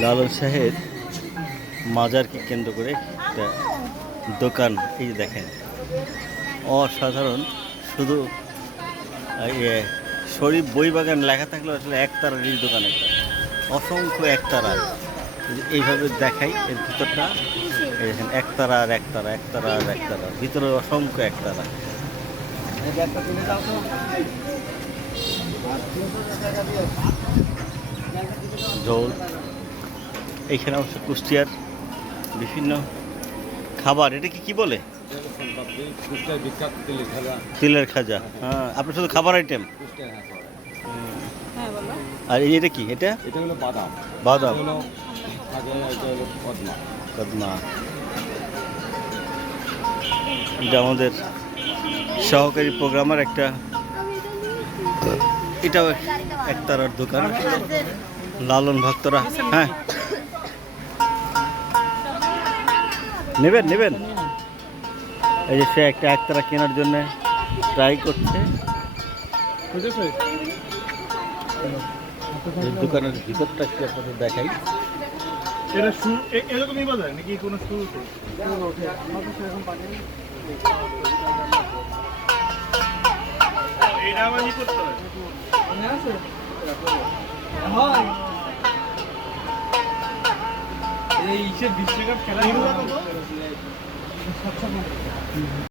লালন শাহের মাজারকে কেন্দ্র করে একটা দোকান, এই যে দেখেন, অসাধারণ। শুধু ইয়ে শরীফ বই বাগান লেখা থাকলেও আসলে একতারার এই দোকান, একটা অসংখ্য একতারা। এইভাবে দেখাই এর ভিতরটা, এই দেখেন একতারা আর একতারা, একতারা আর একতারা, ভিতরে অসংখ্য একতারা। ঝোল, এইখানে অবশ্য কুষ্টিয়ার বিভিন্ন খাবার। এটা কি বলে? তিলের খাজা। হ্যাঁ, আপনার শুধু খাবার আইটেম। আর এটা কি? এটা হলো বাদাম। বাদাম, কদমা। এটা আমাদের সহকারী প্রোগ্রামার একটা, এটাও একতারার দোকান। লালন ভক্তরা, হ্যাঁ নেবেন। এই যে সে একটা একতারা কেনার জন্য ট্রাই করছে। দোকানের ভিতরটা একটু আপনাদের দেখাই। এটা এরকমই বাজার নাকি কোনো শুরুতে? এটা আবার ই করতে হবে। এই বিশ্বকাপ খেলা